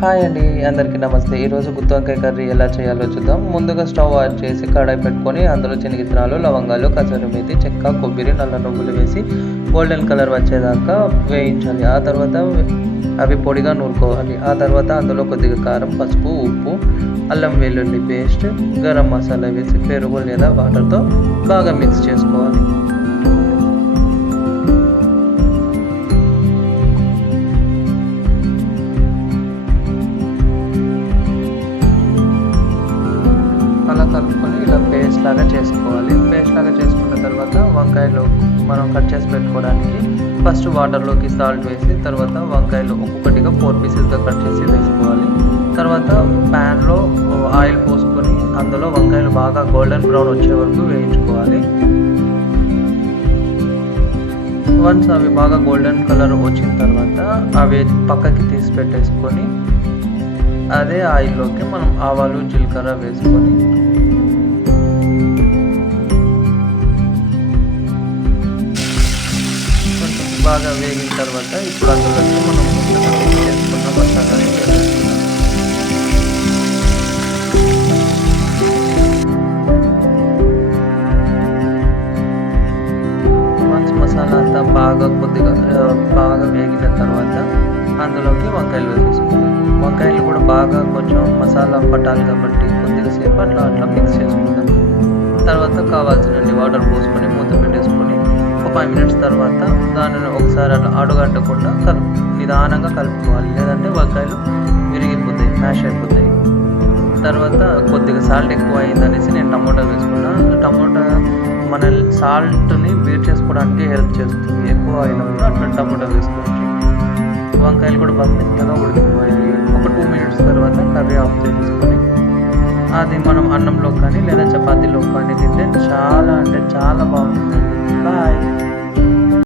Hi అండి, అందరికీ నమస్తే. ఈరోజు గుత్తి వంకాయ కర్రీ ఎలా చేయాలో చూద్దాం. ముందుగా స్టవ్ ఆన్ చేసి కడాయి పెట్టుకొని అందులో శనగిత్తనాలు, లవంగాలు, కసూరి మేతి, చెక్క, కొబ్బరి, నల్ల నువ్వులు వేసి గోల్డెన్ కలర్ వచ్చేదాకా వేయించాలి. ఆ తర్వాత అవి పొడిగా నూరుకోవాలి. ఆ తర్వాత అందులో కొద్దిగా కారం, పసుపు, ఉప్పు, అల్లం వెల్లుల్లి పేస్ట్, గరం మసాలా వేసి పెరుగు లేదా వాటర్తో బాగా మిక్స్ చేసుకోవాలి. అలా కలుపుకొని ఇలా పేస్ట్ లాగా చేసుకోవాలి. పేస్ట్ లాగా చేసుకున్న తర్వాత వంకాయలు మనం కట్ చేసి పెట్టుకోవడానికి ఫస్ట్ వాటర్లోకి సాల్ట్ వేసి తర్వాత వంకాయలు ఒక్కొక్కటిగా 4 పీసెస్గా కట్ చేసి వేసుకోవాలి. తర్వాత ప్యాన్లో ఆయిల్ పోసుకొని అందులో వంకాయలు బాగా గోల్డెన్ బ్రౌన్ వచ్చే వరకు వేయించుకోవాలి. వన్స్ అవి బాగా గోల్డెన్ కలర్ వచ్చిన తర్వాత అవి పక్కకి తీసి పెట్టేసుకొని అదే ఆయిల్లోకి మనం ఆవాలు, జీలకర్ర వేసుకొని కొంచెం బాగా వేగిన తర్వాత ఇప్పుడు అందులోకి మనం చేసుకున్న మసాలాని వేసుకుందాం. వన్స్ మసాలా అంతా కొద్దిగా బాగా వేగిన తర్వాత అందులోకి వంకాయలు వేసేసుకోవాలి. వంకాయలు కూడా బాగా కొంచెం మసాలా పట్టాలి కాబట్టి కొద్దిగా సేపు అట్లా మిక్స్ చేసుకుందాం. తర్వాత కావాల్సిన వాటర్ పోసుకొని మూత పెట్టేసుకొని ఒక 5 మినిట్స్ తర్వాత దానిని ఒకసారి అట్లా అడుగంటకుండా నిదానంగా కలుపుకోవాలి, లేదంటే వంకాయలు విరిగిపోతాయి, మ్యాష్ అయిపోతాయి. తర్వాత కొద్దిగా సాల్ట్ ఎక్కువ అయిందనేసి నేను టమోటా వేసుకున్నాను. టమోటా మన సాల్ట్ని బీట్ చేసుకోవడానికి హెల్ప్ చేస్తుంది. ఎక్కువ అయినప్పుడు అట్లా టమోటా వేసుకోవచ్చు. వంకాయలు కూడా బాగా మెత్తగా ఉడికిపోయాయి. ఒక 2 మినిట్స్ తర్వాత కర్రీ ఆఫ్ చేసుకొని అది మనం అన్నంలో కానీ లేదా చపాతీలో కానీ తింటే చాలా బాగుంటుంది. బాయ్.